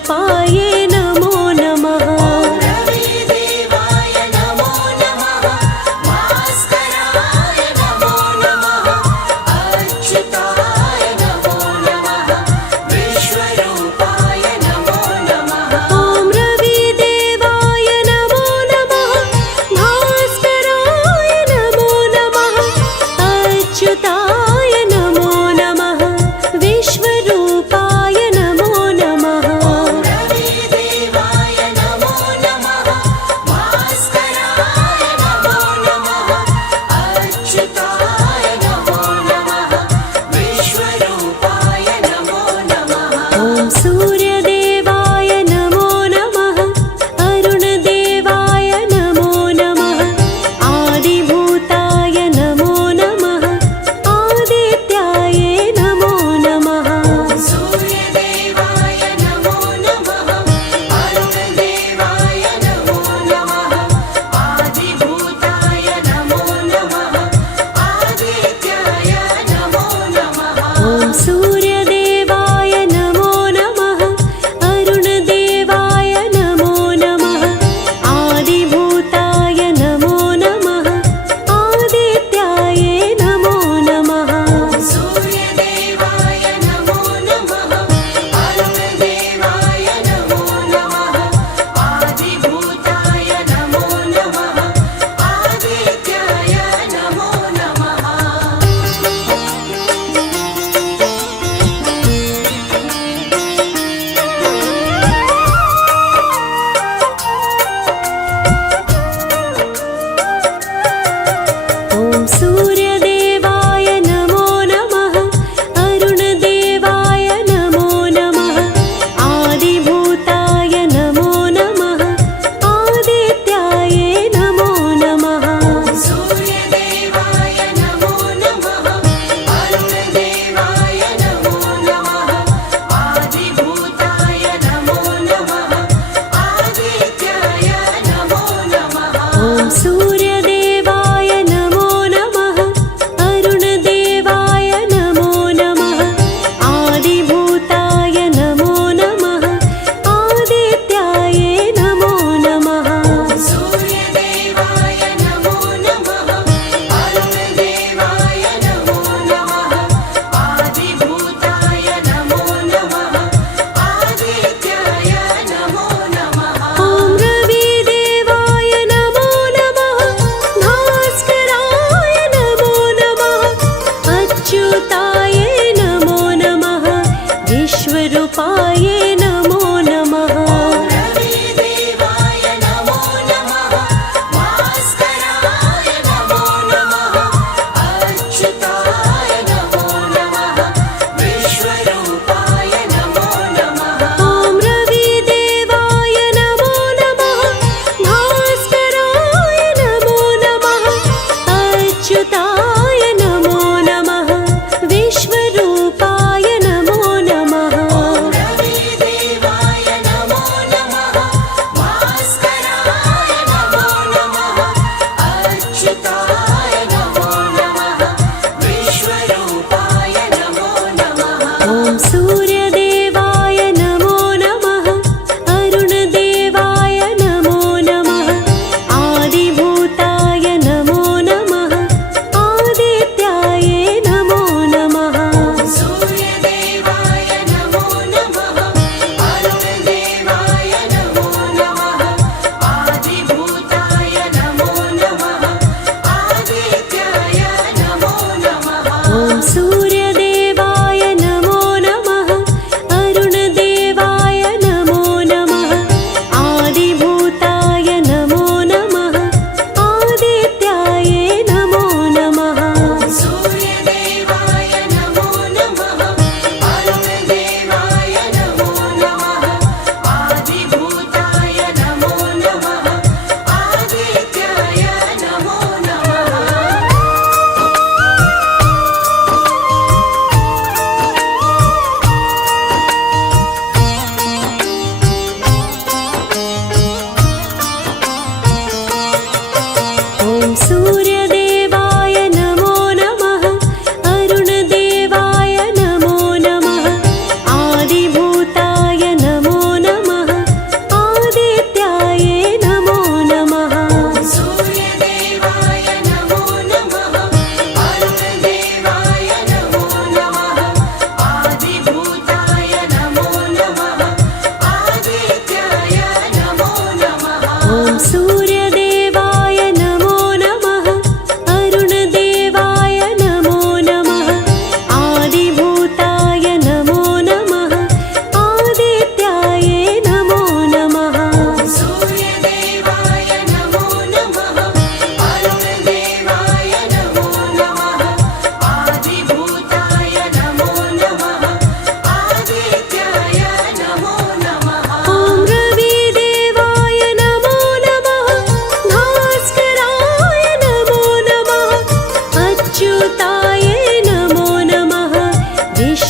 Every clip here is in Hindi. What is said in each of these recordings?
विश्वरूपाय नमो नमः। रविदेवाय नमो नमः। भास्कराय नमो नमः। अच्युताय नमो नमः। विश्वरूपाय नमो नमः। ॐ रविदेवाय नमो नमः। भास्कराय नमो नमः। अच्युताय नमो नमः। विश्वरूपाय नमो नमः। रविदेवाय नमो नमः। भास्कराय नमो नमः। अच्युताय नमो नमः। विश्वरूपाय नमो नमः। ॐ सूर्यदेवाय नमो नमः। अरुणदेवाय नमो नमः। आदिभूताय नमो नमः। आदित्याय नमो नमः। सूर्यदेवाय नमो नमः। अरुणदेवाय नमो नमः। आदिभूताय नमो नमः। आदित्याय नमो नमः। ॐ सूर्यदेवाय नमो नमः। अरुणदेवाय नमो नमः। आदिभूताय नमो नमः। आदित्याय नमो नमः। सूर्यदेवाय नमो नमः। अरुणदेवाय नमो नमः। आदिभूताय नमो नमः। आदित्याय नमो नमः। ॐ सूर्यदेवाय नमो नमः। अरुणदेवाय नमो नमः। आदिभूताय नमो नमः। आदित्याय नमो नमः। सूर्यदेवाय नमो नमः। अरुणदेवाय नमो नमः। आदिभूताय नमो नमः। आदित्याय नमो नमः। ॐ सूर्यदेवाय नमो नमः। अरुणदेवाय नमो नमः। आदिभूताय नमो नमः। आदित्याय नमो नमः। सूर्यदेवाय नमो नमः। अरुणदेवाय नमो नमः। आदिभूताय नमो नमः। आदित्याय नमो नमः। ॐ रविदेवाय नमो नमः। भास्कराय नमो नमः। अच्युताय नमो नमः। विश्वरूपाय नमो नमः। रविदेवाय नमो नमः। भास्कराय नमो नमः। अच्युताय नमो नमः। विश्वरूपाय नमो नमः। ॐ रविदेवाय नमो नमः। भास्कराय नमो नमः। अच्युताय नमो नमः। विश्वरूपाय नमो नमः। रविदेवाय नमो नमः। भास्कराय नमो नमः। अच्युताय नमो नमः। विश्वरूपाय नमो नमः। ॐ सूर्यदेवाय नमो नमः। अरुणदेवाय नमो नमः। आदिभूताय नमो नमः। आदित्याय नमो नमः। सूर्यदेवाय नमो नमः। अरुणदेवाय नमो नमः। आदिभूताय नमो नमः। आदित्याय नमो नमः। ॐ सूर्यदेवाय नमो नमः।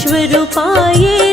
विश्वरूपाय